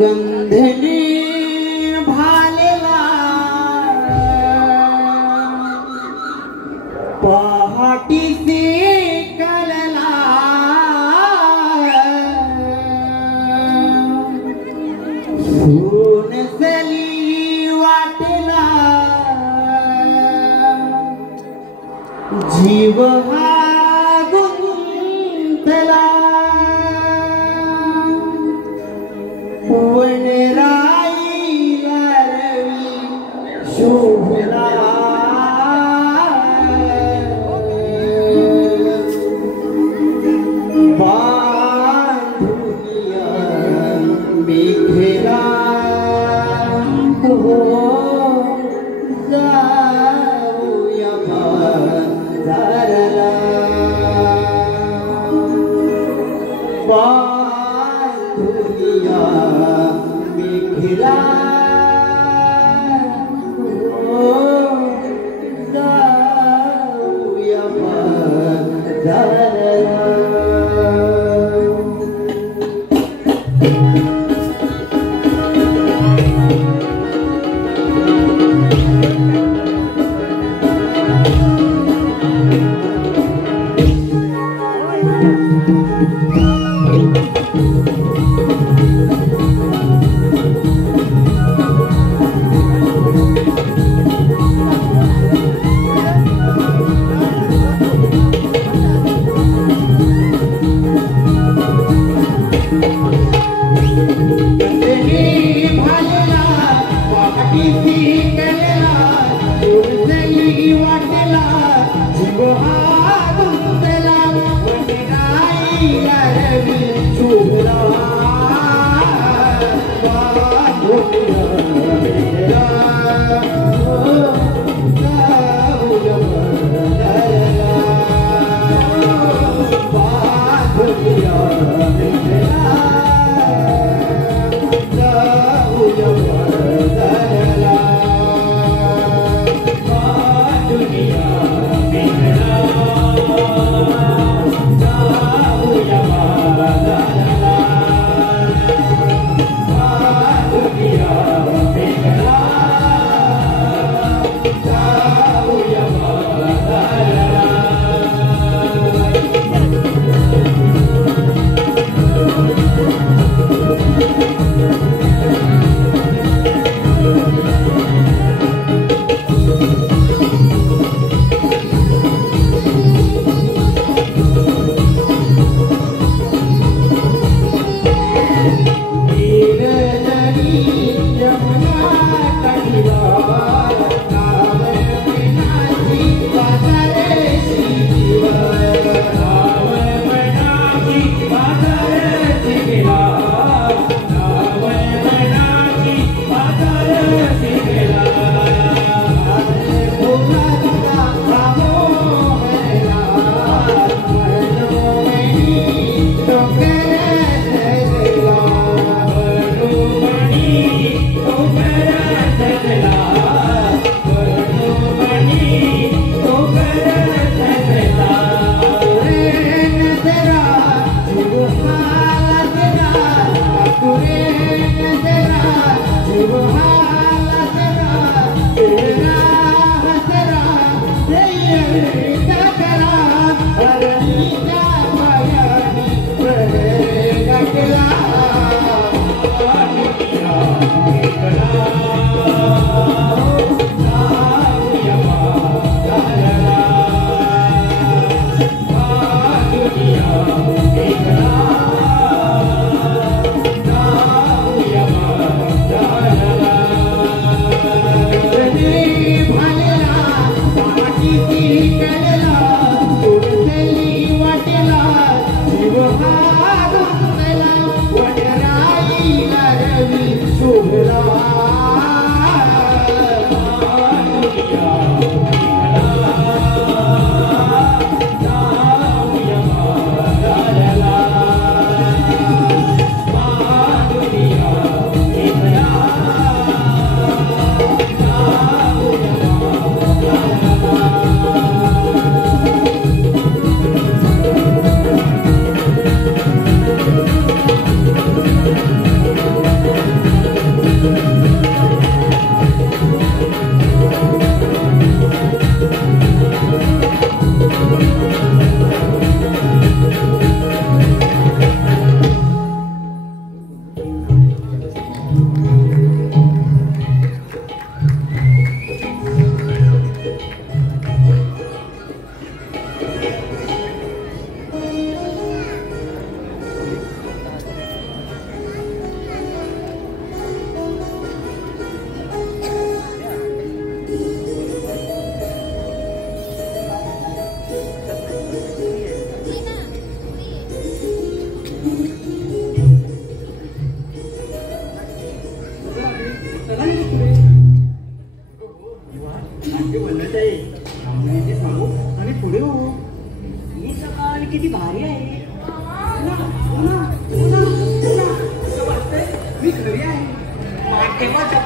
गंधने भालेला पहाटीचे कलला सोनसली वाटेला जीव हा गुंतला वनराईला रवी शोभला बांधुनिया मेघेला हो जाऊया बाजारला बांधुनिया मेघेला हो जाऊया बाजारला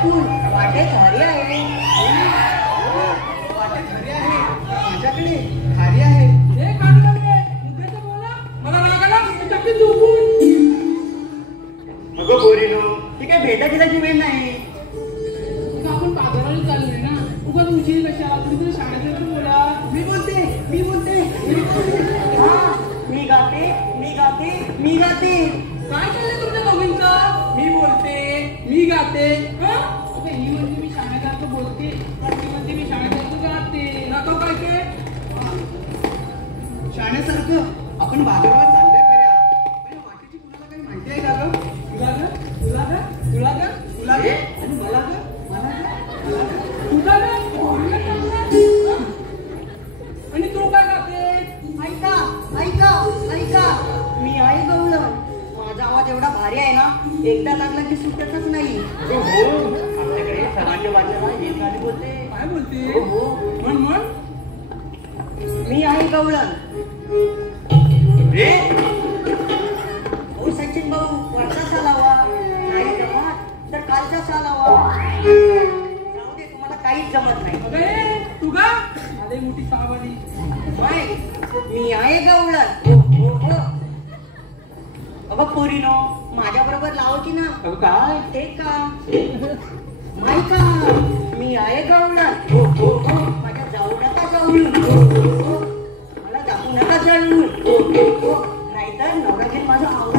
बिलकुल वाटे खारी आहे. वाटे खरी आहे. माझ्याकडे खारी आहे. हे काढू नये. मुद्द्याचं बोला. मला राग आला तर चक्की झोपून. अगं पोरीनो, ती काय भेटा दिल्याची वेळ नाही. मग आपण बाजाराला चाललोय ना. उगाच उशीर कशाला? कुठेतरी शाळेत जायचं बोला. मी बोलते. हा, मी गाते. काय चाललंय तुमच्या दोघींचं? मी बोलते, मी गाते. हं? अगं, ही म्हणते मी शाळेत बोलते, ती म्हणते मी शाळेत गाते. नको काय ते? शाळेसारखं आपण बाजाराला चालले खऱ्या. पण वाटेची कुणाला काही माहिती आहे का गं? तुला का? तुला गे आणि मला ग. तुझा का? आणि तू काय गाते? ऐका मी आहे गवळण. माझा आवाज एवढा भारी आहे ना, एकदा लागला की सुटतच नाही. हो, आपल्याकडे समाज वाचना एक गाणी बोलते. काय बोलते? हो. म्हण. मी आहे गवळण. रे ओ सचिन भाऊ, वरचा सालावा नाही जमत तर कालचा सालावा. जाऊ दे, तुम्हाला काहीच जमत नाही. अबे तू का? आले मोठी सावली. मी आहे गवळण. हो. अगं पोरीनो, माझ्या बरोबर लाव की ना. अगं काय? ते का ऐका, मी आहे गवळण. हो. माझ्या जाऊ नका गवळून. मला दाखवू नका जळून. नाहीतर नवराजीत माझं आवड.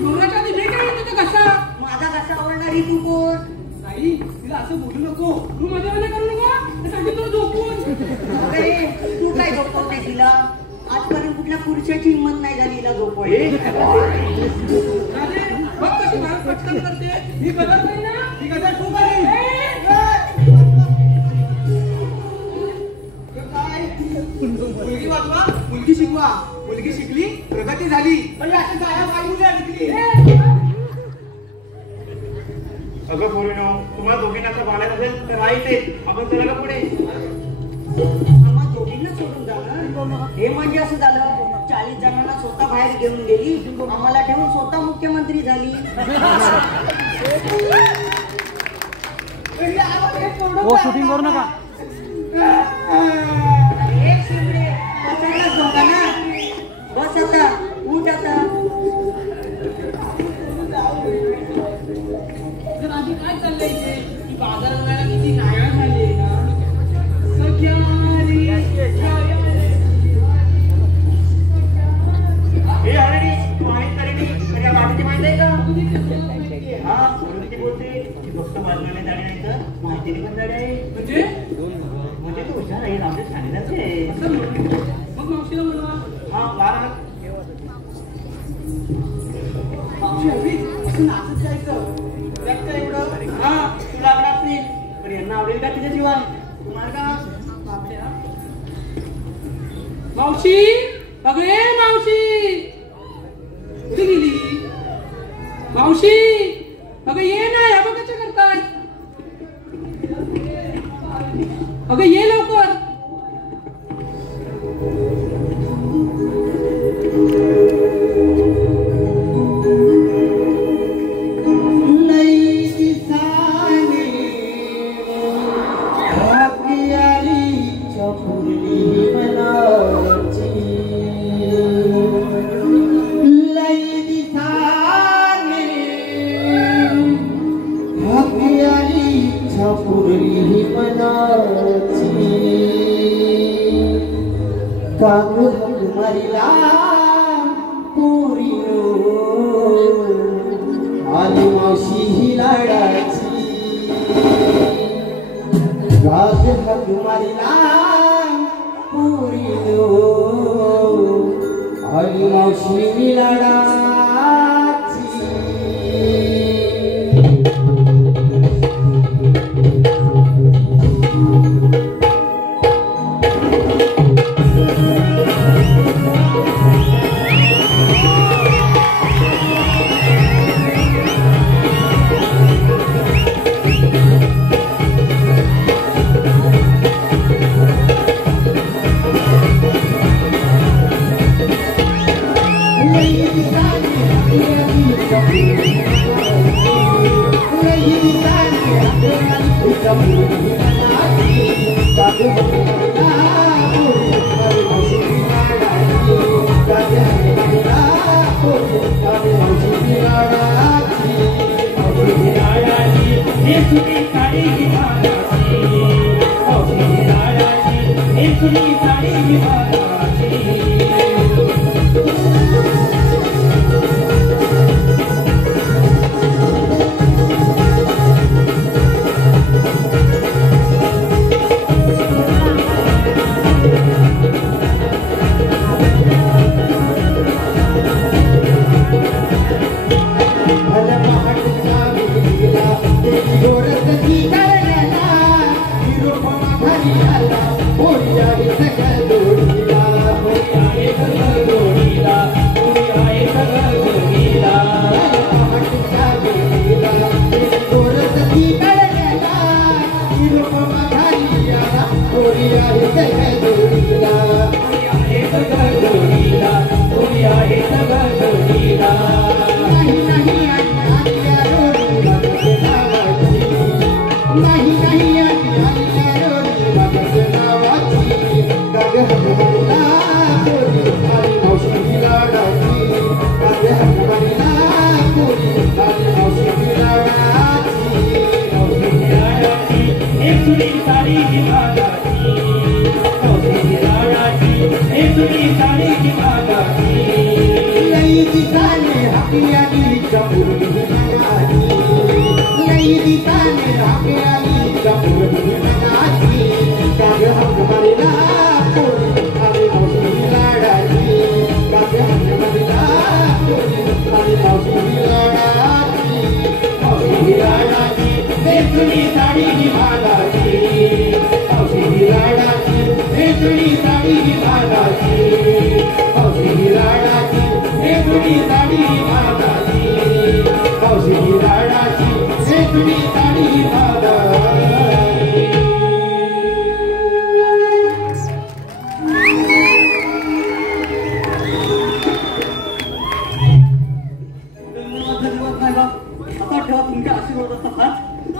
नवऱ्याच्या आधी मी काय म्हणतो कसा? माझा कसा आवडणारी तू कोण? नाही, तिला असं बोलू नको. तू मध्ये करू नको. त्यासाठी तो झोपून. अरे, तू काय झोपवते तिला? आजपर्यंत कुठल्या पुरुषाची हिंमत नाही झाली हिला झोपवायची. बघ कशी मला पटकन करते. मी बदल नाही ना. ठीक आहे, तू काय? मुलगी वाचवा, मुलगी शिकवा. मुलगी शिकली, प्रगती झाली. पण अशा जाया बाई मुली अडकली. अगं पोरीनो, तुम्हाला दोघींना असं बोलायचं असेल तर राईट आहे. आपण चला का पुढे? आम्हा दोघींना सोडून जाणार. हे म्हणजे असं झालं, 40 जणांना स्वतः बाहेर घेऊन गेली, आम्हाला ठेवून स्वतः मुख्यमंत्री झाली. शूटिंग करू नका. एक शिंदे बसायलाच नव्हता ना. बस आता, उठ आता. तर आधी काय चाललंय इथे? की बाजार भरायला किती नाया झाली ना. सगळ्या हे ऑलरेडी माहित तरी म्हणजे बाकीची माहिती आहे का? हा, म्हणून ती बोलते की फक्त बाजूने जाणे नाही तर माहितीने पण जाणे आहे. म्हणजे तू हुशार आहे. रामदेव सांगितलंच आहे. मग मावशीला बोलवा. हा, बारा मावशी हवी असं नाचत जायचं. त्यात काय एवढं? हा, तुला आवडत नाही पण यांना आवडेल का तुझ्या जीवन? तुम्हाला का? मावशी, अगे मावशी कुठे गेली? मावशी, अगं ये ना. या बघ कशा करताय. अगं ये लवकर. मरिला पुरीनो आली मावशी ही लाडाची. गाज हाक मारिला पुरीनो आली मावशी ही लाडाची.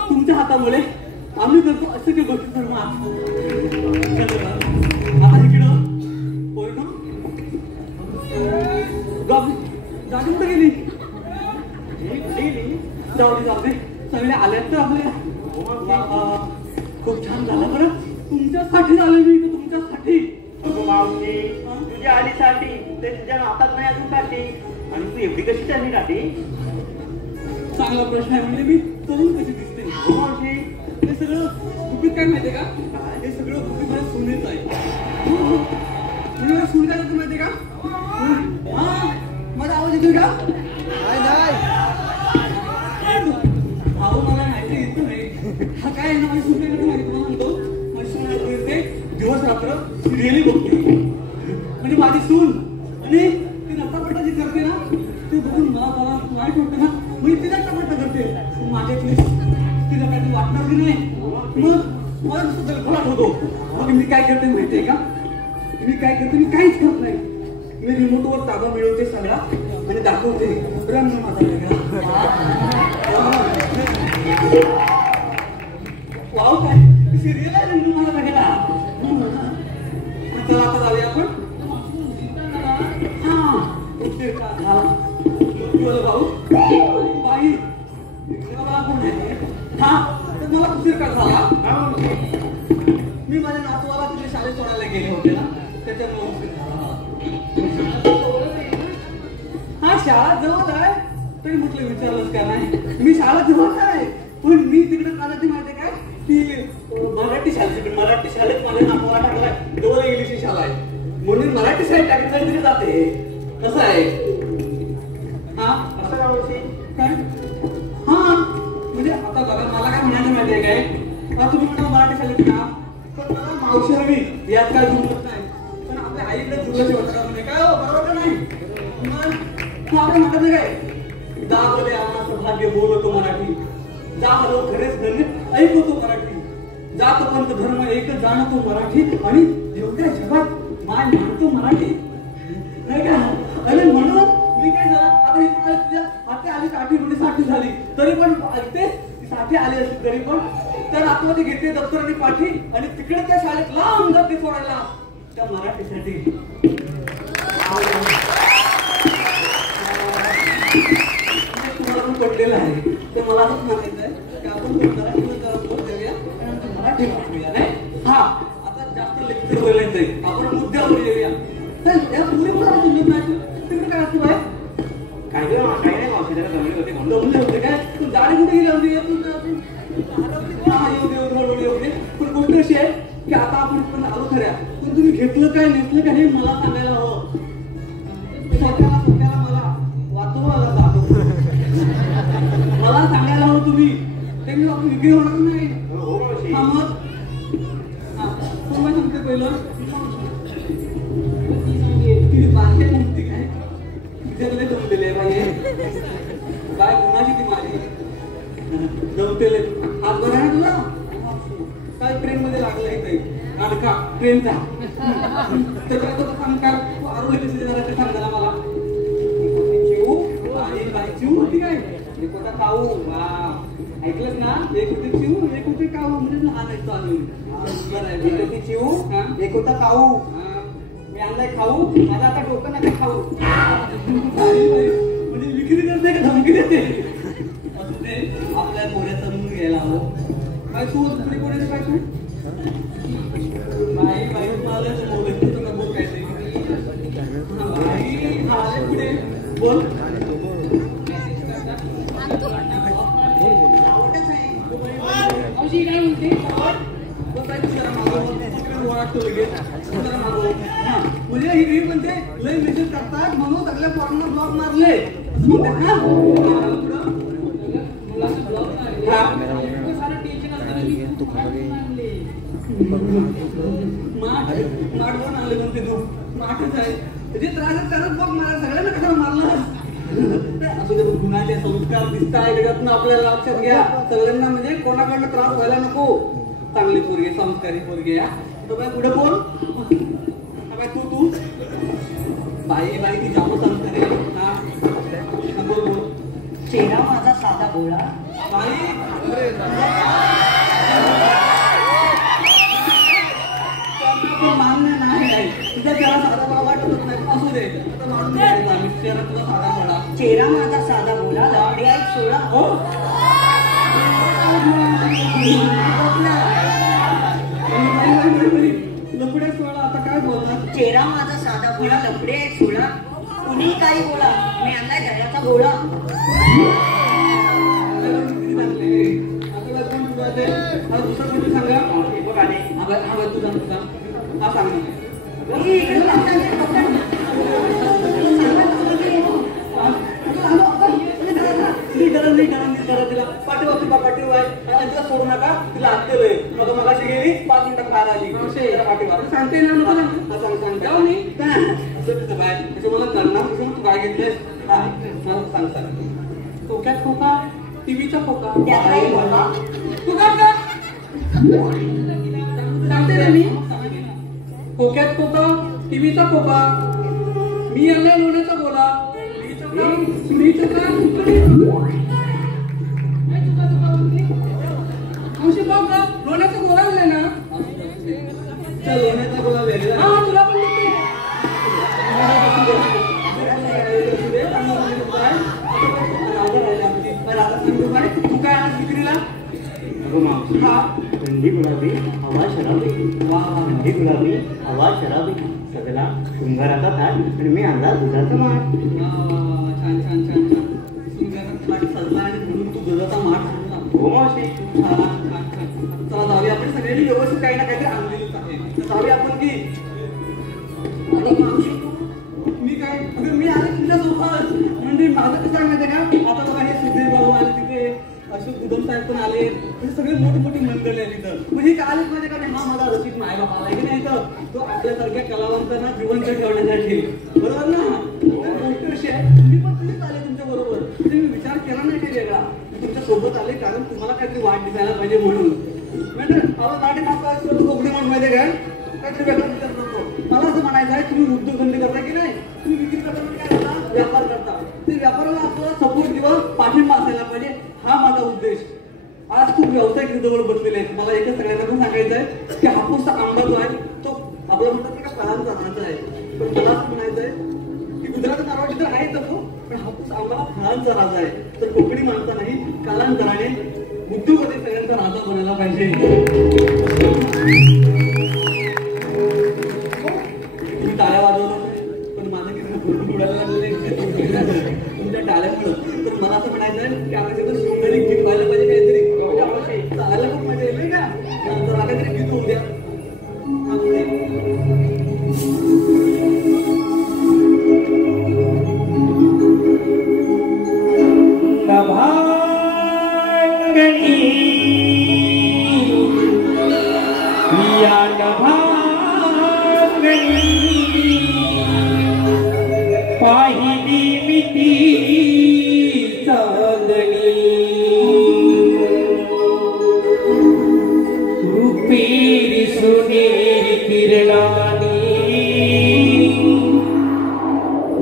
तुमच्या हातामुळे आम्ही करतो असे काही गोष्टी सर्व आता इकडं जागून तर गेली जाऊ दे सगळे आल्यात तर आपल्या खूप छान झालं बरं तुमच्यासाठी झालं मी तुमच्यासाठी मावशी तुझ्या आलीसाठी ते तुझ्या हातात नाही अजून काठी आणि तू एवढी कशी चालली काठी चांगला प्रश्न आहे म्हणजे मी तरुण कशी दिसते मावशी हे सगळं गुपित काय माहितीये का हे सगळं गुपित माझ्या सुनेच आहे म्हणजे सुन काय करतो माहितीये का हा माझा आवाज येतोय का भाऊ मला माहिती येतो नाही हा काय आहे ना माझी सुनेकडे माहिती तुम्हाला म्हणतो माझी सून येते दिवस रात्र सिरियली बघते म्हणजे माझी सून आणि ती नटापटा जी करते ना ते बघून मला वाईट वाटतं ना मी तिला टमाटा करते माझ्यातली तिला काही वाटणार की नाही मग मला नुसतं जलफळाट होतो मग मी काय करते माहितीये का मी काय करते मी काहीच करत नाही मी रिमोटवर ताबा मिळवते सगळा आणि दाखवते रंग माझा वेगळा वाव काय सिरियल आहे रंग माझा वेगळा चला आता जाऊया आपण भाऊ बाई मला उशीर का झाला मी माझ्या नातवाला तिथे शाळेत सोडायला गेले होते ना त्याच्यामुळे हा शाळा जवळ आहे तरी म्हटलं विचारलंच का नाही मी शाळा जवळ आहे पण मी तिकडे काढायची माहिती काय ती मराठी शाळेत माझ्या नातवाला टाकलाय जवळ इंग्लिश शाळा आहे म्हणून मराठी शाळेत टाकली तरी जाते कसं आहे हा असं काय हा म्हणजे आता बघा मला काय म्हणायचं माहितीये काय आता तुम्ही म्हणा मराठी शाळेत ना पण मला मावशी हवी यात काय जुळत नाही पण आपल्या आईकडे जुळल्याची वाटत म्हणजे काय हो बरोबर का नाही मग आपण म्हणतात काय दाबले आम्हाला भाग्य बोलतो मराठी जा हलो खरेच धन्य ऐकतो मराठी जात पंत धर्म एक जाणतो मराठी आणि एवढ्या जगात माय मानतो मराठी नाही का आणि म्हणून मी झाली तरी पण इथे साठी आली असली तरी पण तर आतमध्ये घेते दप्तर आणि पाठी आणि तिकडे त्या शाळेत लांब जाते सोडायला त्या मराठीसाठी. तुम्हाला पण पडलेलं आहे ते मला असंच म्हणायचं आहे की आपण मराठी वाचूया नाही. हा आता जास्त लेक्चर बोलायचं आहे आपण मुद्द्यावर येऊया. तिकडे काय असतो बाय काय नाही मावशी जरा जमले होते म्हणून जमले होते काय तू गाडी कुठे गेली होती होते पण गोष्ट अशी आहे की आता आपण पण आलो खऱ्या पण तुम्ही घेतलं काय नेसलं काय हे मला सांगायला हवं. स्वतःला मला वाचवायला जातो मला सांगायला हवं तुम्ही ते मी आपण विक्री होणार नाही. हो मावशी. हा मग हा तुम्हाला सांगते पहिलं ती बारक्या म्हणते काय तिच्याकडे जमलेले बाई काय गुणाची ती माझी जमतेले हात बरा आहे तुला काय ट्रेन मध्ये लागलाय काही अडका ट्रेनचा तर काय तो सांग काय आरोग्य कसे जरा ते सांगायला मला चिऊ बाई बाई चिऊ होती काय एक होता काऊ वा ऐकलंच ना एक होते चिऊ एक होते काऊ म्हणजे लहान आहे तो अजून बरं आहे एक होती चिऊ एक होता काऊ मी आणलाय खाऊ माझा आता डोकं नका खाऊ म्हणजे विक्री करते का धमकी देते असं ते आपल्या पोऱ्या समजून घ्यायला हवं. काय तू दुसरी कोणाची काय तू बाई बाई मला मोबाईल तुझं बोल काय ते बाई हा पुढे बोल काय म्हणते म्हणजे ही म्हणते लय मेसेज करतात म्हणून सगळ्या पोरांना ब्लॉक मारले असं माठवून आले म्हणते तू माठच आहे जे त्रास त्यालाच ब्लॉक मारा सगळ्यांना कसं मारलं असं ते गुन्ह्याचे संस्कार दिसताय त्याच्यातून आपल्याला लक्षात घ्या सगळ्यांना म्हणजे कोणाकडनं त्रास व्हायला नको. चांगली पोरगी संस्कारी पोरगी तो काय पुढे बोल काय तू बाई बाई ती जाम संस्कारी हा बोल बोल. चेहरा माझा साधा भोळा बाई मान्य नाही तुझा चेहरा साधा भोळा वाटत नाही असू दे आता मानून चेहरा तुझा साधा भोळा. चेहरा माझा साधा भोळा लावडी आई सोळा हो लपड्या सोळा आता काय बोलणार. चेहरा माझा साधा भोळा लपडे आहेत सोळा कुणी काही बोला मी आणलाय घराचा गोळा. दुसरं तुम्ही सांगा तू हा सांग तिला पाठीवा तुला पाठीवा तिला सोडू नका तिला हात दिलोय मग मगाशी गेली 5 मिनिटात बाहेर आली पाठीवा सांगते ना सांगते बाय मला करणार तू काय घेतलेस मला सांग खोक्यात खोका टीव्हीचा खोका तू काय सांगते ना मी खोक्यात खोका टीव्हीचा खोका मी आणलाय लोण्याचा गोळा लोण्याचा गोळा आणलाय ना लोण्याचा गोळा वेगळा हा तुला पण तू काय आज विक्रीला थंडी गुलाबी हवा शराबी थंडी गुलाबी हवा शराबी सगळा शृंगाराचा थाट आणि मी आणला दुधाचा माठ. छान छान छान छान शृंगाराचा थाट सजला आणि म्हणून तू दुधाचा माठ आणला. हो मावशी. छान छान छान चला जाऊया आपण सगळ्यांनी व्यवस्थित काही ना काहीतरी आणलेलंच आहे जाऊया आपण की मावशी मी काय अगं मी आले तुझ्या सोबत म्हणजे माझं कसं आहे माहिती का आता बघा हे सुधीर भाऊ आले तिथे अशोक गुदम साहेब पण आले म्हणजे सगळे मोठी मोठी मंडळी आहे तिथं म्हणजे काय आलेच माहिती का हा माझा रसिक माय बाप आलाय की नाही तर तो आपल्यासारख्या कलावंतांना जिवंत ठेवण्यासाठी बरोबर ना. गोष्ट अशी आहे तुम्ही पण तुम्हीच आले तुमच्या बरोबर म्हणजे मी विचार केला नाही काही वेगळा तुमच्या सोबत आले कारण तुम्हाला काहीतरी वाट दिसायला पाहिजे म्हणून म्हणजे गाडी नाका कोकणी म्हणून माहिती काय काहीतरी वेगळा विचार करतो मला असं म्हणायचं आहे तुम्ही उद्योगधंदे करता की नाही तुम्ही विक्री करता म्हणजे काय करता व्यापार करता ते व्यापाराला आपला सपोर्ट किंवा पाठिंबा असायला पाहिजे हा माझा उद्देश आज खूप व्यावसायिक जवळ बसलेले आहेत मला एकच सगळ्यांना पण सांगायचं आहे की हापूसचा आंबा जो आहे तो आपला म्हणतात की फळांचा नाचा आहे पण मला असं म्हणायचं आहे की गुजरात नारळाची तर आहे तसं पण हापूस आंबा फळांचा राजा आहे तर कोकणी माणसांनाही कालांतराने उद्योगमध्ये सगळ्यांचा राजा बनायला पाहिजे तुम्ही टाळ्या वाजवला पण माझं किती उडायला लागले तुमच्या टाळ्यामुळं तर मला असं म्हणायचं आहे की आपण तिथं सुंदरी गीत व्हायला पाहिजे काहीतरी चालायला खूप मजा येईल का तर काहीतरी गीत होऊ द्या पाहिली मिती चांदणी रुपेरी सोनेरी किरणानी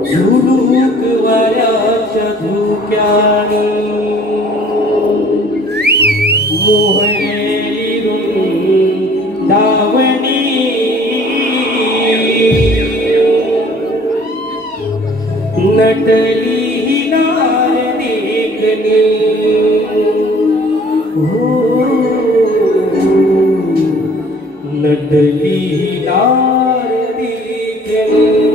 झुडूक वाऱ्याच्या धुक्यानी मोहलेली दावणी नटली नार देखनी नटली नार देखनी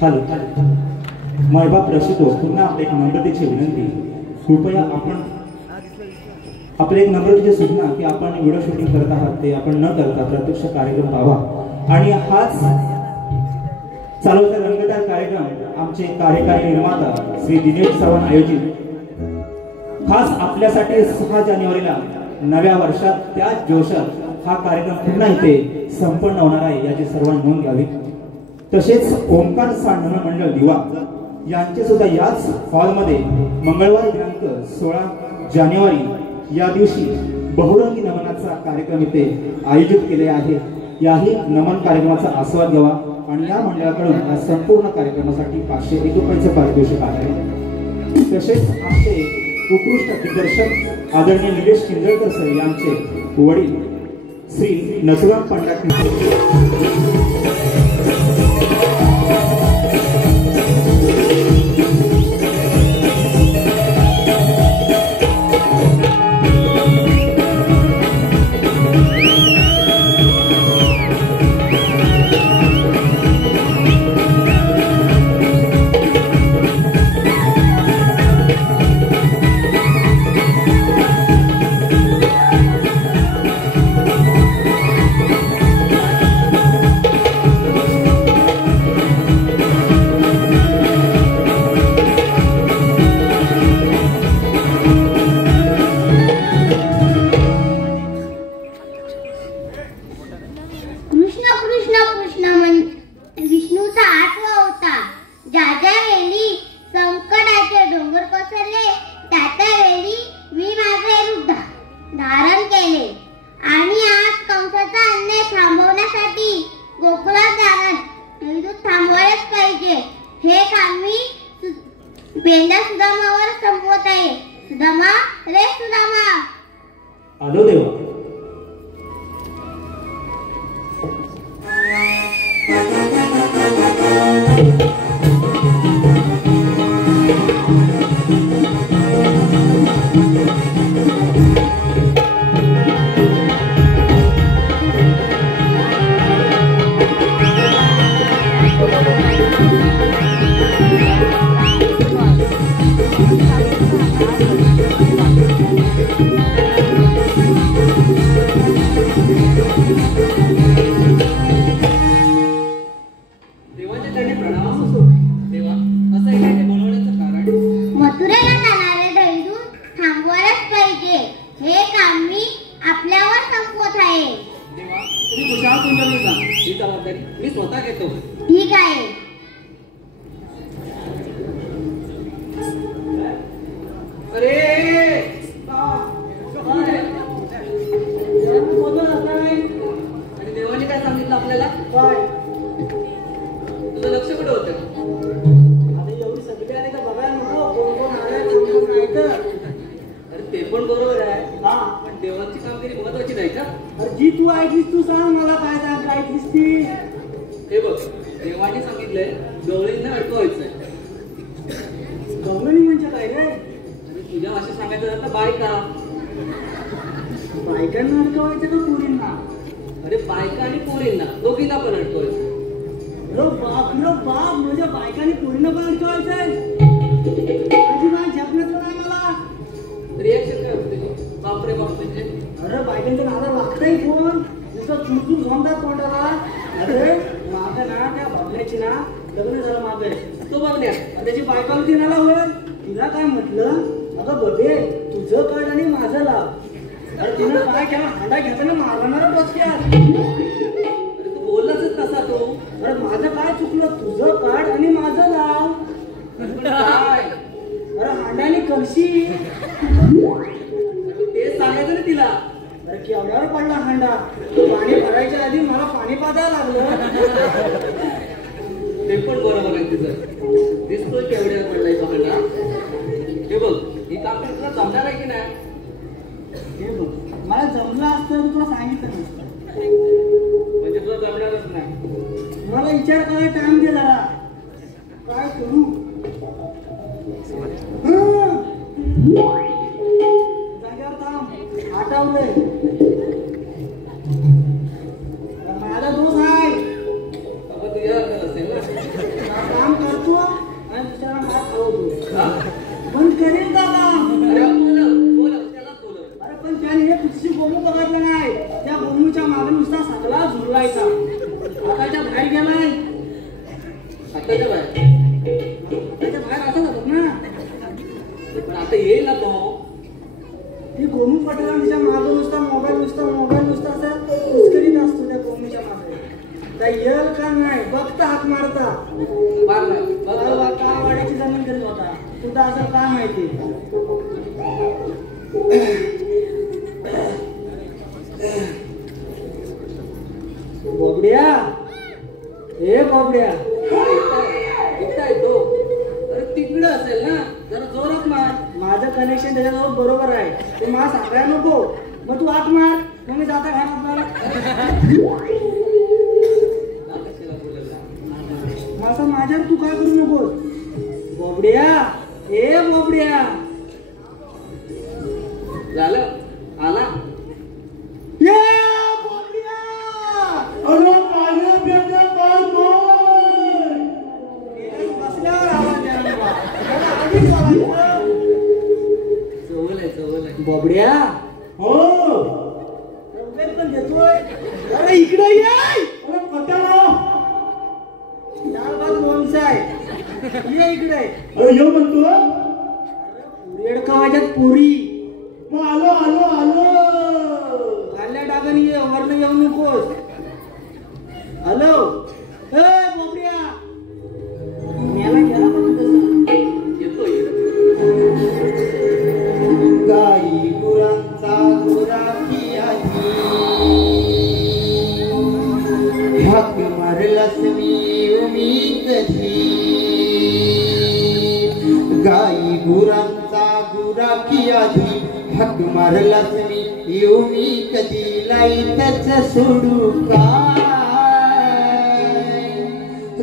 हॅलो मायबाप रसिको, पुन्हा आपले एक नम्रतेची विनंती. कृपया आपण आपले एक नम्रतेची सूचना की आपण व्हिडिओ शूटिंग करत आहात ते आपण न करता प्रत्यक्ष कार्यक्रम व्हावा. आणि हाच चालवता रंगतदार कार्यक्रम आमचे कार्यकारी निर्माता श्री दिनेश चव्हाण आयोजित खास आपल्यासाठी 6 जानेवारीला नव्या वर्षात त्याच जोशात हा कार्यक्रम पुन्हा इथे संपन्न होणार आहे याची सर्वांनी नोंद घ्यावी. तसेच ओंकार सांडण मंडळ दिवा यांचे सुद्धा याच हॉलमध्ये मंगळवार दिनांक 16 जानेवारी या दिवशी बहुरंगी नमनाचा कार्यक्रम इथे आयोजित केले आहे. याही नमन कार्यक्रमाचा आस्वाद घ्यावा आणि या मंडळाकडून या संपूर्ण कार्यक्रमासाठी 501 रुपयाचे पारितोषिक आहे. तसेच आमचे उत्कृष्ट दिग्दर्शक आदरणीय निलेश किंजळकर सर यांचे वडील श्री नथुराम पंडात नाहीतर आता बायका. बायकांना अडकवायचं का पोरींना? अरे बायका आणि पोरींना दोघींना पण अडकवायचं. नो बाप म्हणजे बायकांनी पोरींना पण अडकवायचंय. अजिबात झेपण्याचं नाही मला. रिॲक्शन काय होते बापरे बाप म्हणजे? अरे बायकांच्या नादा लागतंय कोण नुसतं चुरचूर झोंबतात तोंडाला. अरे माझं ना त्या बघण्याची ना लग्न झालं माझं. तो बघण्या त्याची बायका होती ना होय. तिला काय म्हटलं, अगं बघे तुझं कळ आणि माझं लाव. अरे तिनं काय केला, हांडा घेताना मारणार डोसक्यात. तू बोललाच तसा तो. अरे माझं काय चुकलं, तुझं काढ आणि माझं लाव. काय अरे हांड्याने कळशी. ते सांगायचं ना तिला. अरे केवढ्यावर पडला हांडा, पाणी भरायच्या आधी मला पाणी पाजायला लागलं. ते पण बरोबर आहे तिचं. दिसतोय केवढ्या पडलाय पकडला. हे बघ ही काम तुला जमणार आहे की नाही? हे बघ मला जमलं असतं तर तुला सांगितलं नसतं. म्हणजे तुला जमणारच नाही. मला विचार करायला टाइम दे जरा. काय करू? जागेवर थांब, आठवलंय. माझा दोष आहे. बाबा तुझ्या असेल ना. काम करतो आणि दुसऱ्याला मार खावतो. हा? पण करेल का काम? अरे बोल त्यालाच बोल. अरे पण त्याने हे कुठची गोमू बघितलं नाही. त्या गोमूच्या मागे नुसता सगळा झुरलायचा. आताच्या बाहेर गेलाय. आताच्या बाहेर त्याच्या बाहेर असं होत ना. पण आता येईल ना तो. ती गोमू पटेला तिच्या मागे नुसता मोबाईल नुसता असं कुस्करीत असतो त्या गोमूच्या मागे. त्या येल का नाही बघता हात मारता. का वाड्याची जमीन करीत होता तुझं असं काय माहिती. बोबड्या, ए बोबड्या, इथं येतो. अरे तिकडं असेल ना, जरा जोरात मार. माझं कनेक्शन त्याच्याजवळ बरोबर आहे. ते मला सांगायला नको. मग तू हात मार, मग मी जाता घालत मला. असं माझ्यावर तू काय करू नकोस. बोबड्या, ए बोबड्या. झालं आला. ये बोबड्या. अरे माझ्या बेटा काय बोल. बसल्यावर आवाज द्यायला नको. त्याला आधीच बोलायचं. जवळ आहे. बोबड्या हो उमेद पण देतोय. अरे इकडे ये. अरे कटाळा. डाळ भात लोणचं आहे. ये इकडे. अरे येऊ म्हणतो. रेडकावाच्यात पुरी. मग आलो खाल्ल्या डागाने ये, वरनं येऊ नकोस. हॅलो ए बोबड्या. मेला गेला पण तसा. येतो. गाई गुरांचा गुराखी आधी हाक मारलास मी उमीद कधी. गाई गुरांचा गुराखी आधी हाक मारलास मी उमीद कधी. लाईतच सोडू काय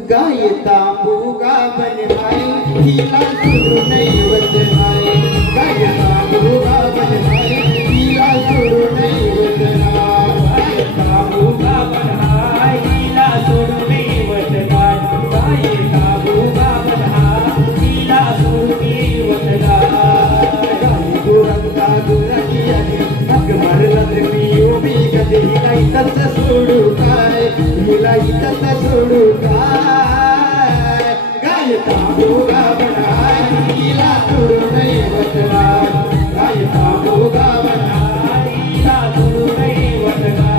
गाय तांबू गाभण हाय तिला सोडू नैवत हाय. गाय तांबू गाभण हाय तिला सोडू नैवत हाय. गाय तांबू गाभण हाय तिला सोडू नैवत हाय. गाय तांबू गाभण हाय तिला सोडू नैवत हाय. गाय गुरांचा गुराखी आधी हाक मारलास मी उभी कधी. हिला इथंच सोडू काय, हिला इथंच सोडू काय. गाय तांबू गाभण हाय तिला सोडू नैवत हाय. गाय तांबू गाभण हाय तिला सोडू नैवत हाय.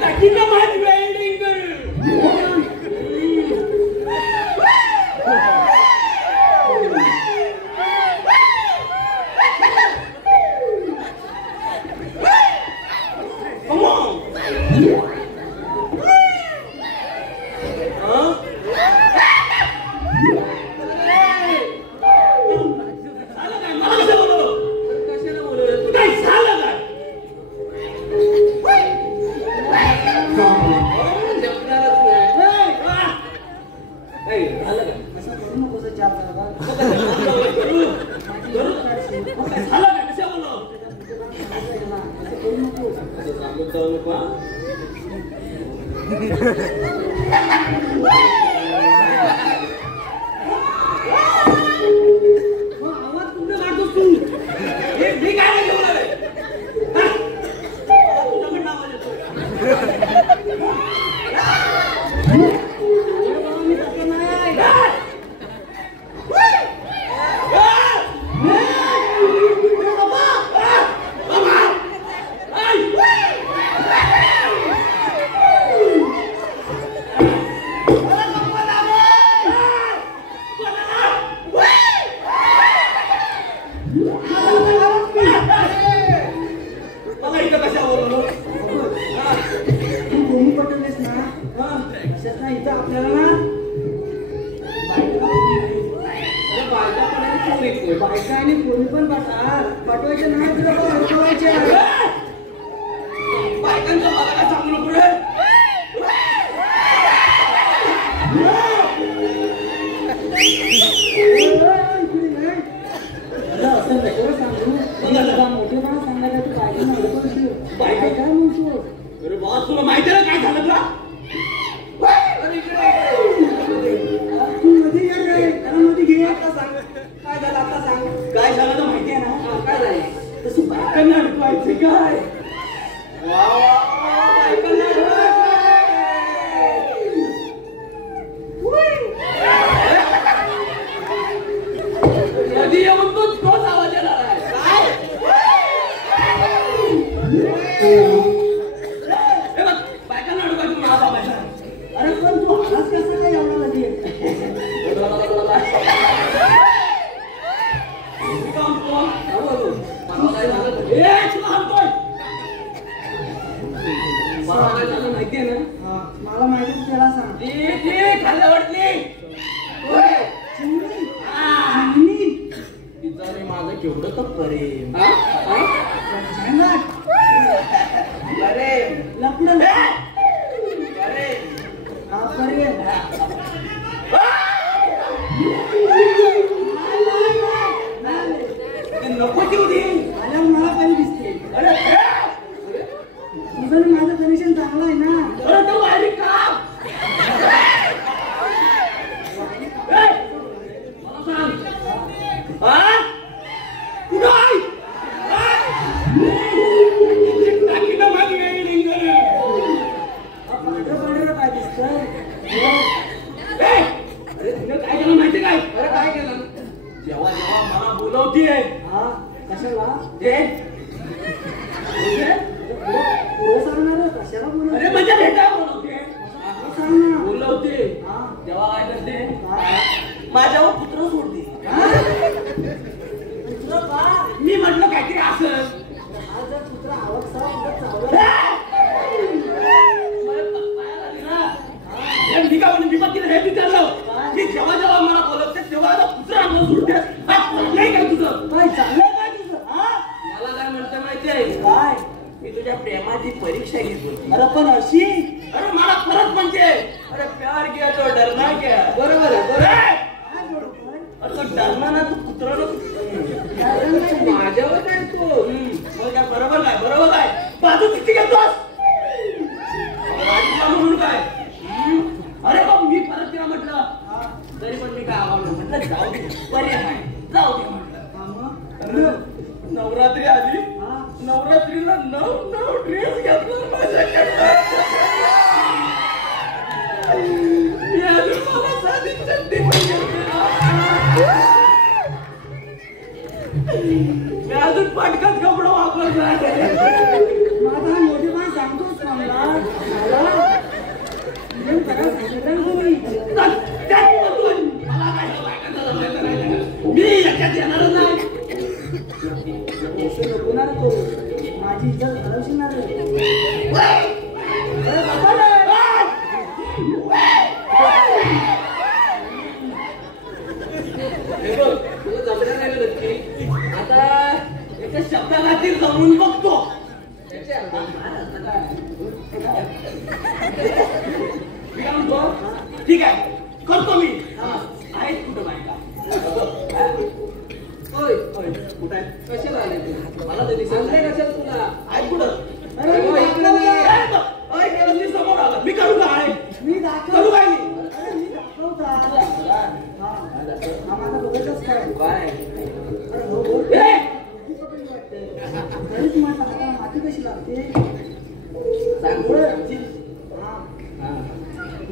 माझी माझी वेल्डिंग करू. माझी इज्जत घालवशील ना रे. जाऊन बघतो. ठीक आहे, करतो मी. आहेत कुठं बायका? होय होय, कुठं आहे? कशाला आले ते? मला ते सांगले कशाला तुला? आहेत कुठं? समोर आला. मी करू काय? मी दाखव. करू काय मी? अरे मी दाखवता. आम्हाला बघतच काय? काय? अरे हो हो. तरीच म्हटलं आता माती कशी लागते? सांग पुढं.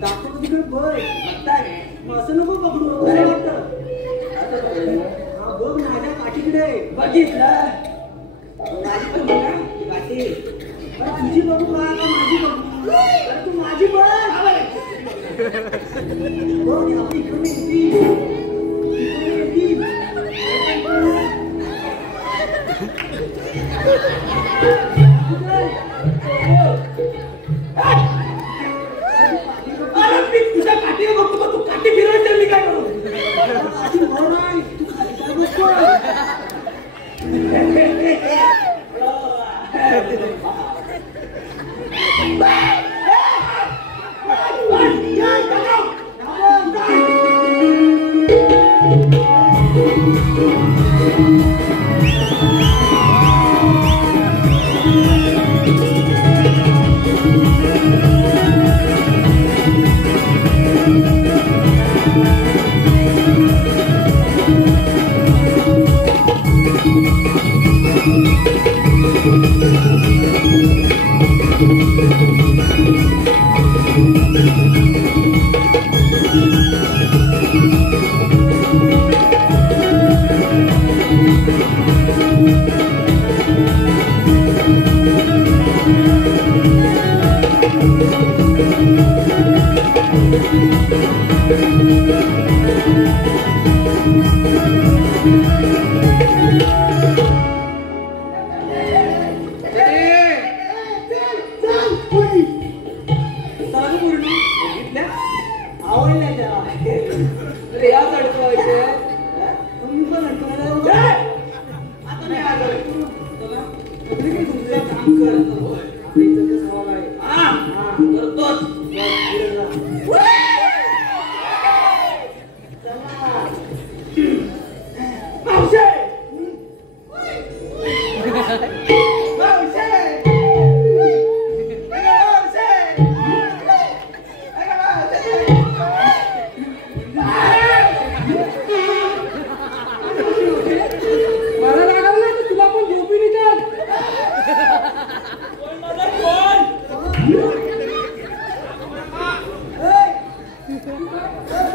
दाखवतो तिकडे बघ. बघताय? मग असं नको पकडू. अरे वाटतं. हा बघ माझ्या काठीकडे. बघितलं? माझी पण बघ हा. काठी. अरे तुझी बघू का माझी बघू? अरे तू माझी बघ. बघ आपली इकडे येती. इकडे येती. अरे मी तुझ्या काठीवर बघतो, मग तू काठी फिरवते मी काय करू? माझी बघ नाही. तू खाली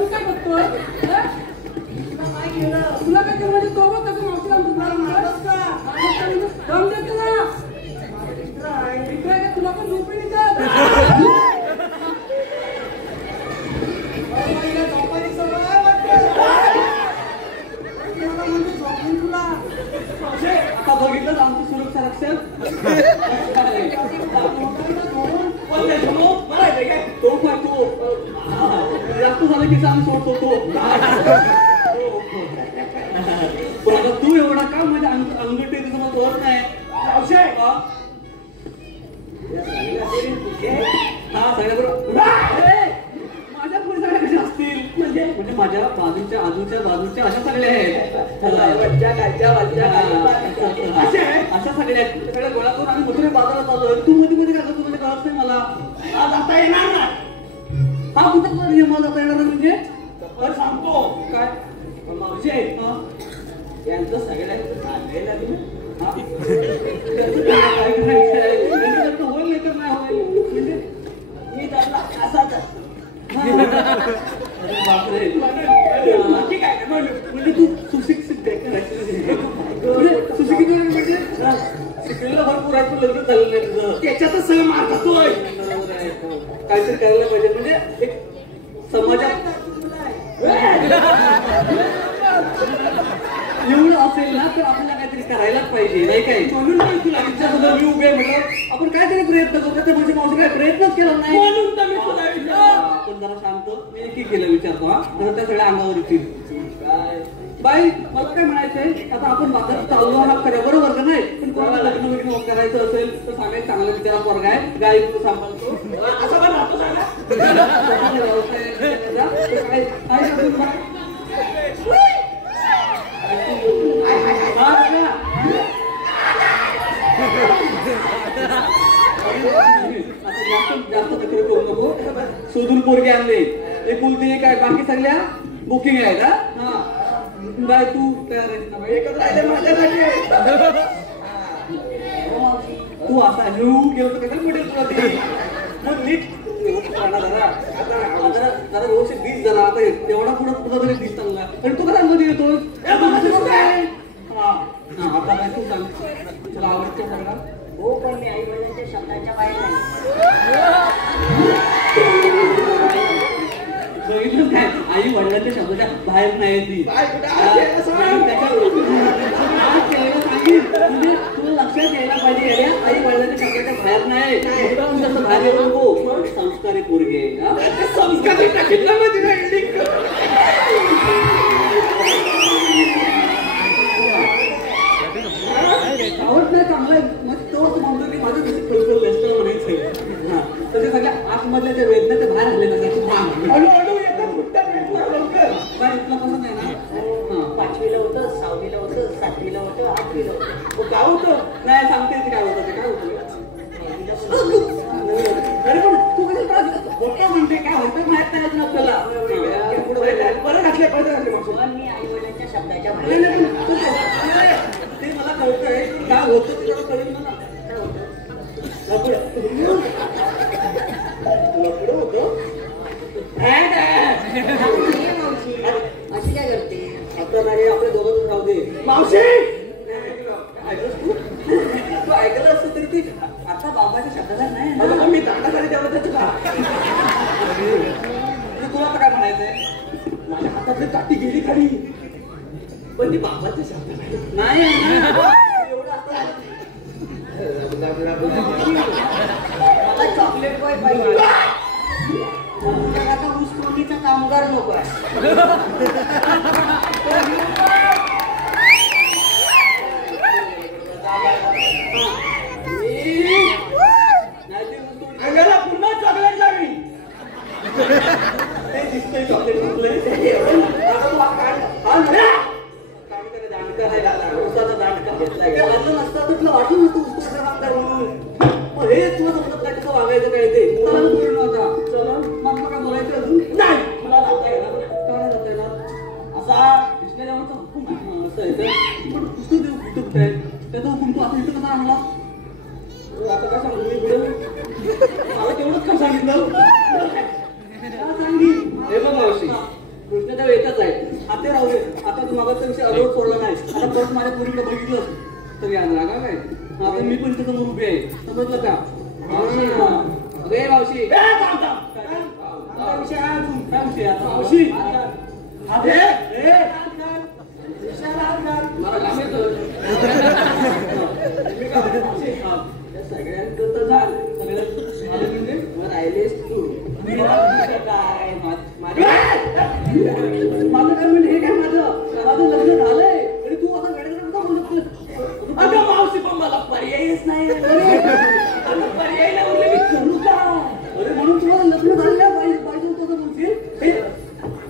काय बघतोय? तू एवढा का माझ्या अंगठे वर नाही माझ्या पुढे सगळ्या कशा असतील म्हणजे माझ्या बाजूच्या बाजूच्या अशा सगळ्या आहेत अशा सगळ्या सगळ्या गोळा करून आम्ही मोठे बाजारात आलो. तू मध्ये काय करतो म्हणजे कळत नाही मला. आज आता येणार ना. हा कुठं मला जाता येणार म्हणजे तर सांगतो काय मावशी यांचं सगळ्यांचं सांगायला लागलं. होईल नाही तर नाही होईल म्हणजे मी त्याला असाच बापरे ठीक आहे म्हणजे तू सुशिक्षित आहे म्हणजे सुशिक्षित म्हणजे शिकलेला भरपूर आहे तू लग्न झालेलं नाही तुझं त्याच्यातच सगळं मार खातोय. काहीतरी करायला पाहिजे म्हणजे एक समाजात एवढं असेल ना तर आपल्याला काहीतरी करायलाच पाहिजे नाही काय. म्हणून मी तुला तुझ्यासोबत मी उभे म्हटलं आपण काहीतरी प्रयत्न करतो त्या म्हणजे मावशी काय प्रयत्नच केला नाही. म्हणून तर मी तुला आपण जरा शांत मी एक केलं विचारतो हा तर त्या सगळ्या अंगावर येतील काय बाई मला काय म्हणायचंय, आता आपण बाजारात चाललो आहात खऱ्या बरोबर का नाही, पण कोणाला लग्न वगैरे करायचं असेल तर सांगायचं चांगला बिचारा पोरगा आहे, गाई सांभाळतो असं का राहतो सांगा काय करून बघ. जास्त तक्रार करू नको. शोधून पोरगे आणले एकुलती काय, बाकी सगळ्या बुकिंग आहे का? हा बाय तू तयार आहेस ना? एकच राहिले माझ्यासाठी. तू असा लिहू गेलो तर कसं पडेल तुला ते? मग नीट जरा व्यवस्थित दिस जरा. आता तेवढा पुढे तुझा तरी दिस चांगला, पण तू कसा मध्ये येतोस? आता काय तू सांग, तुला आवडतं सगळा? हो, पण मी आई वडिलांच्या शब्दाच्या बाहेर नाही. काय आई वडिलांच्या शब्दाच्या बाहेर नाही ती. म्हणजे तुला लक्षात यायला पाहिजे, आई वडिलांच्या शब्दाच्या बाहेर नाही. तसं बाहेर येऊ नको. संस्कारी पोरगे संस्कार आवड नाही चांगला आहे. मग तो म्हणतो की माझं कसं खळखळ असतं म्हणायचं. तसे सगळ्या आतमधल्या त्या वेदना ते बाहेर आले ना, कसं नाही ना. 5वीला होतं, 6वीला होतं, 7वीला होतं, 8वीला होतं. काय होतं? नाही सांगते काय होतं ते. काय होतं? अरे पण तू कसं होतं म्हणते, काय होतं माहित नाही अजून आपल्याला. बरं घातले पण मी आई वडिलांच्या शब्दाच्या बाहेर. ते मला कळतंय काय होतं ते जरा कळेल मला. काय होतं? लपडं होतं. अशी काय करते? आता नाही, आपल्या दोघं राहू दे. मावशी तू ऐकलं असतं तरी ती आता बाबाच्या शब्दाला नाही ना. मी दाखला तेवढं तुला आता काय म्हणायचंय? माझ्या हातातली काठी गेली खाली, पण ती बाबाच्या शब्दाला नाही. मला चॉकलेट बॉय पाहिजे. आता ऊसतोडीचा कामगार नको आहे. पुन्हा चॉकलेट लागली. ते दिसतंय चॉकलेट वाटून हे तुला समजत नाही कसं वागायचं काय ते. चला मग काय बोलायचं अजून नाही. मला जाता येणार जाता येणार असा दिसण्यावर हुकूम असं आहे तर पण पुस्तक देऊ पुस्तक काय त्याचा हुकूम तू आता इथं कसा आणला? आता काय सांगू मी पुढे मला तेवढंच का सांगितलं? सांगी हे बघ मावशी, कृष्णदेव एकच आहे. आता राहू दे. आता तू मागाचा विषय अजून सोडला नाही. आता परत माझ्या पोरीकडे बघितलं तरी आणला का काय? आता मी पण त्याचं उभी आहे, समजलं का? मावशी अरे मावशी काय विषय आहे अजून? काय विषय आता मावशी? सगळ्यांचं झालं म्हणजे राहिलेस तू. काय माझं काय म्हणजे हे काय माझं लग्न झालंय आणि तू आता वेळेला बोलतोस. अगं मावशी पण मला पर्यायच नाही. पर्याय नाही उरले मी करू का? अरे म्हणून तुम्हाला लग्न झालं पाहिजे तसं बोलशील.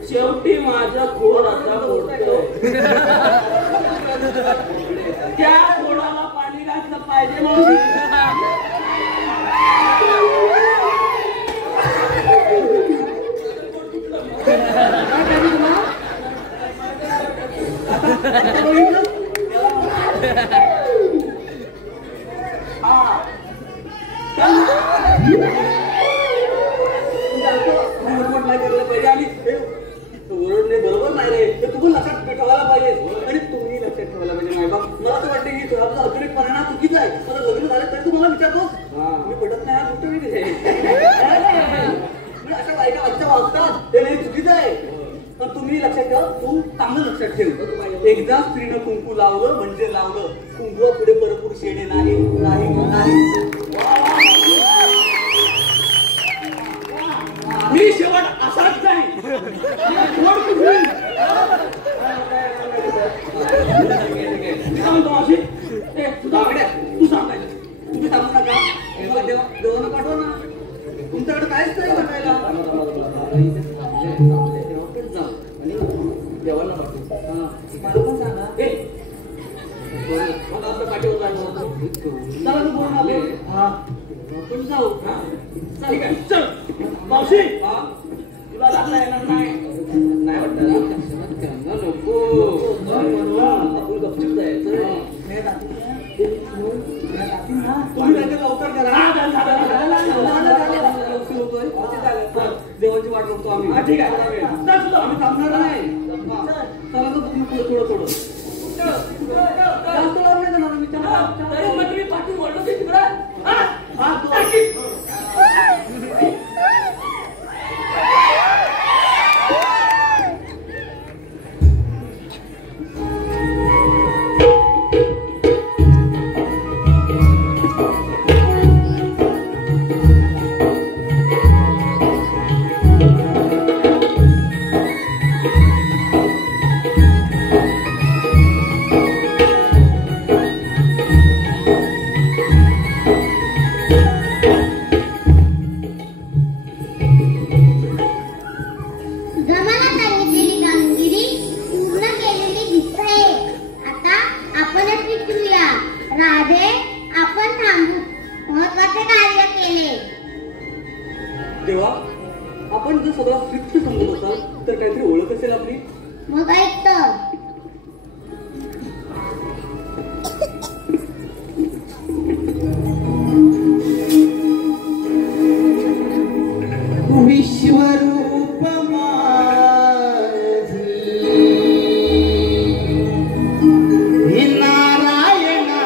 शेवटी माझा खोड आता बोलतोय. त्या खोडाला पाणी घातलं पाहिजे मावशी. बरोबर नाही रे, ते तुम्ही लक्षात ठेवायला पाहिजे आणि तुम्ही लक्षात ठेवायला पाहिजे. नाही बाबा मला असं वाटतं की तुझा अतिरिक्त परिणाम चुकीचा आहे. मला लग्न झालं तरी तू मला विचारतो मी पटत नाही. गोष्ट वेगळी मी अशा बायका आजच्या वागतात ते नाही चुकीचं आहे. पण तुम्ही लक्षात ठेवा, तू चांगलं लक्षात ठेव. एकदा स्त्रीनं कुंकू लावलं म्हणजे लावलं. कुंकू पुढे भरपूर शेडे नाही नाही. मी शेवट असाच नाही. दाखव ना. तुमच्याकडे काहीच नाही बघायला. देवाला पाठवू. मला पण सांगा. मग आपलं पाठवू काय चला तू बोल ना. हा आपण जाऊ. ठीक आहे चल. मावशी तुला लागला येणार नाही. नाही वाटतं ना नको. आपण गपचूप जायचं. तुम्ही नाही लवकर करा. देवाची वाट बघतो आम्ही. ठीक आहे आम्ही थांबणार नाही. चला तर तुम्ही थोडं थोडं जास्त लावून नाही देणार मी त्याला. तरी म्हटलं मी पाठवून वळलो ते तिकडं. हा तू देवा, आपण जर सगळं फिक्स समजत असाल तर काहीतरी ओळख असेल आपली. मग ऐक तर विश्वरूप माझी नारायणा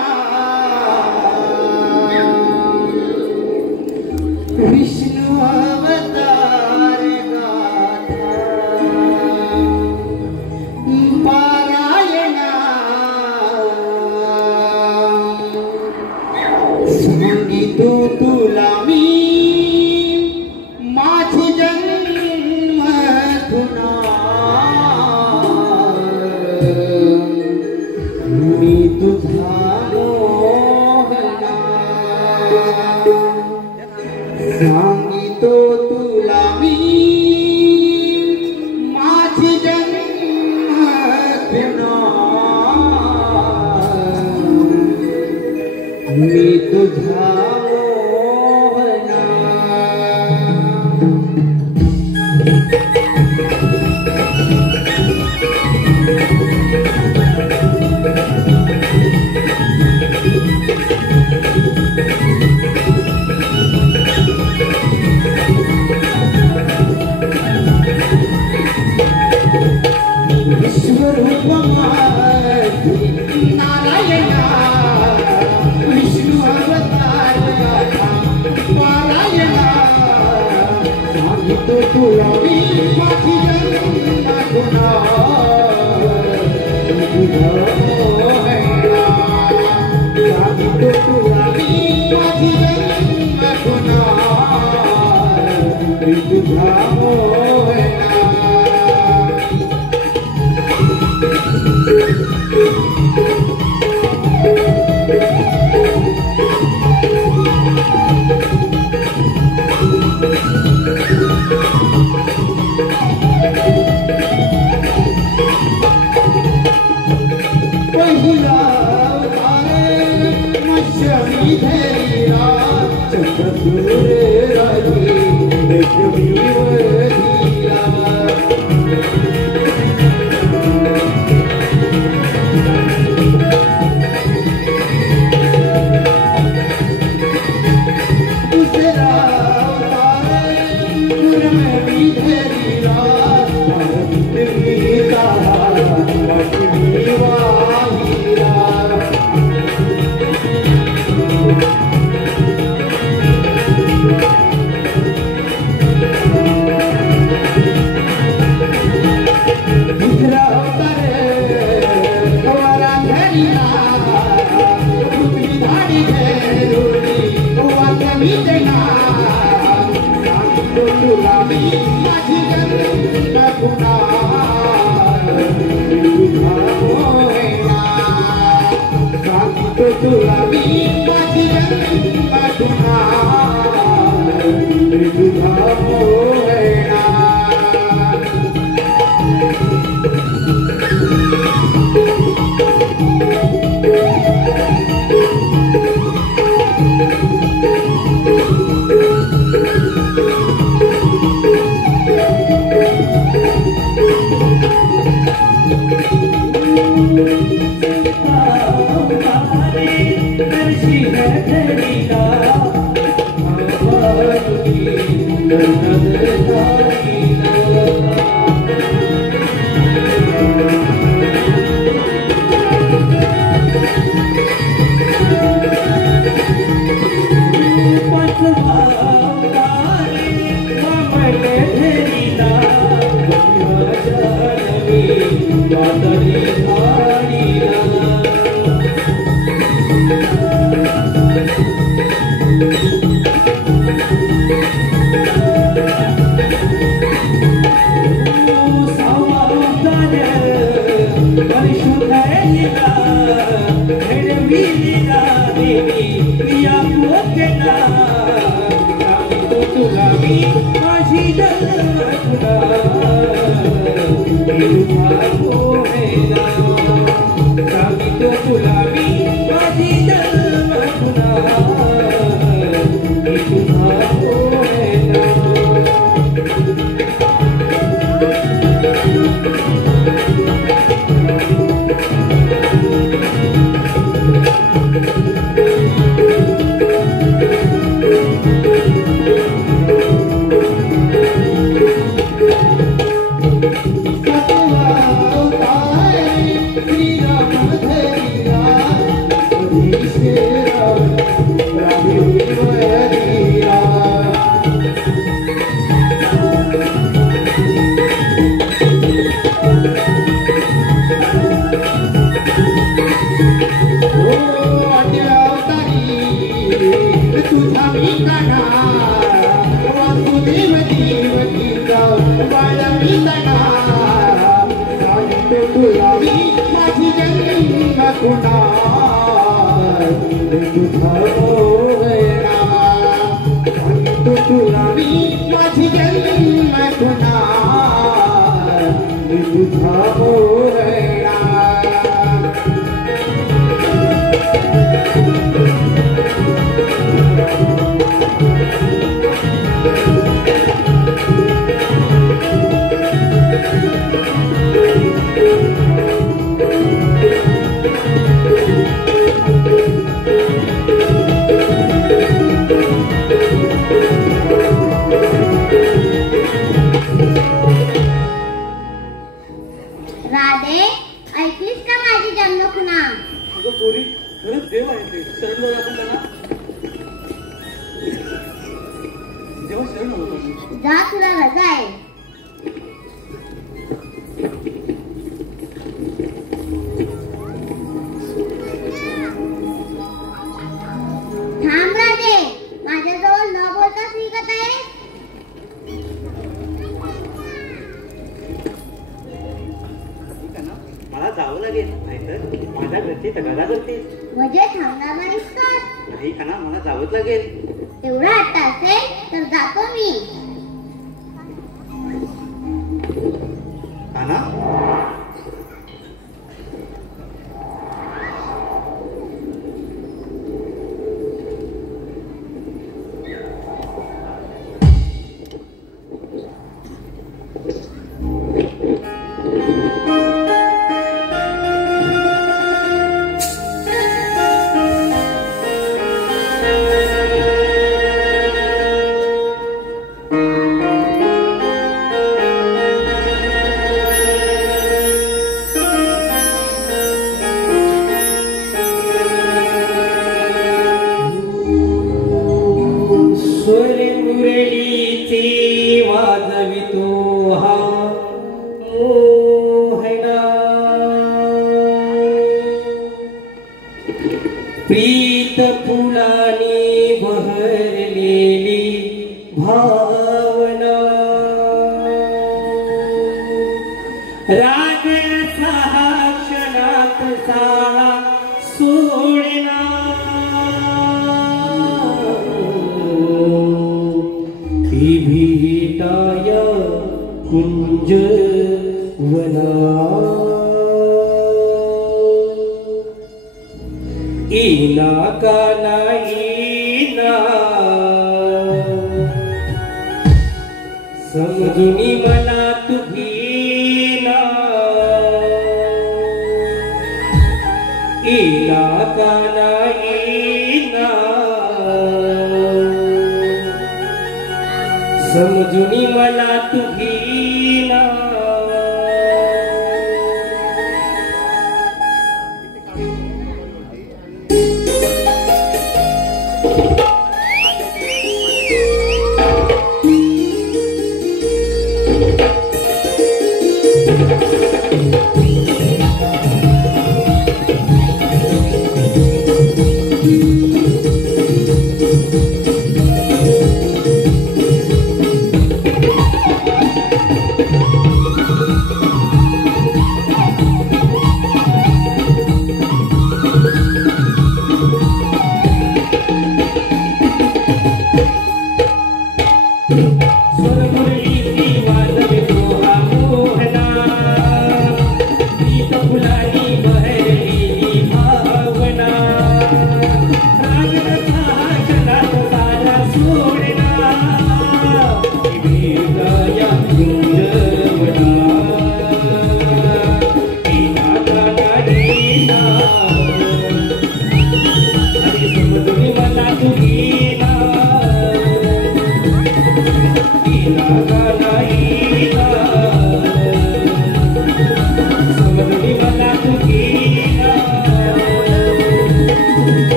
विष्णू अवतार गाथा पारायणा सांगितो तुला मी माझी जन्म धुना मी तुझा मोहना सांगितो तुला मी माझी जन्म धुना मी तुझा मोहना. विश्वरूप माझी नारायणा विष्णू अवतार गाथा पारायणा सांगितो तुला मी माझी जन्म धुना तुझा मोहना सांगितो तुला मी माझी जन्म धुना तुझा मोहना. पहिला मत्स्यमी धैर्या चक्रसूर राजी लक्ष्मीव धीरा दूसरा पूर्णमी धैर्या लक्ष्मीवा हीरा दूसरा हमारा धनिया दूसरी धाड़ी धैर्य वाकमी देना तुलामी माझी जन्म गुना तुझा मोहना सांगितो तुलामी माझी जन्म गुना समजुनी मला तुझी ना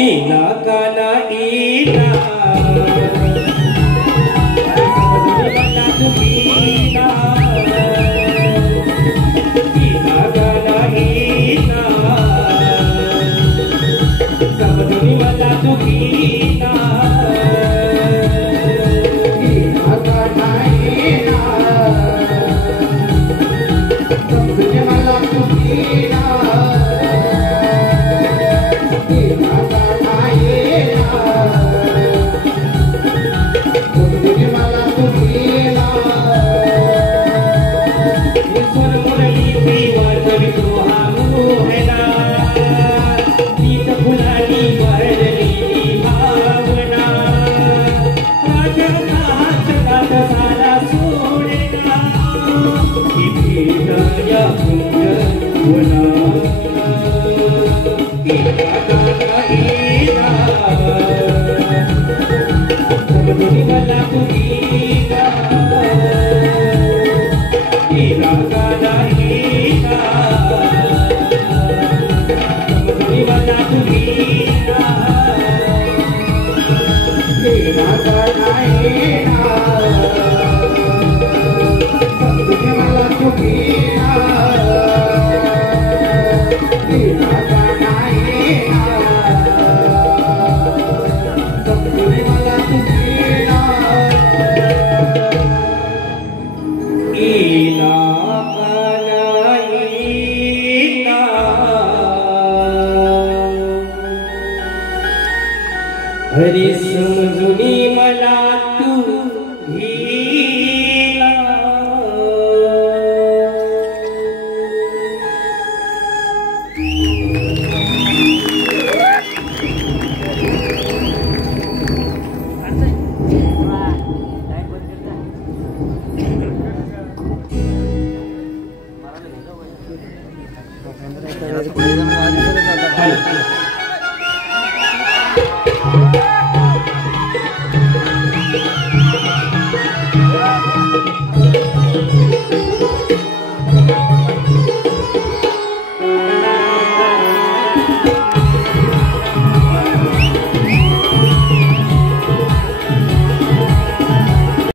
Gina, हॅलो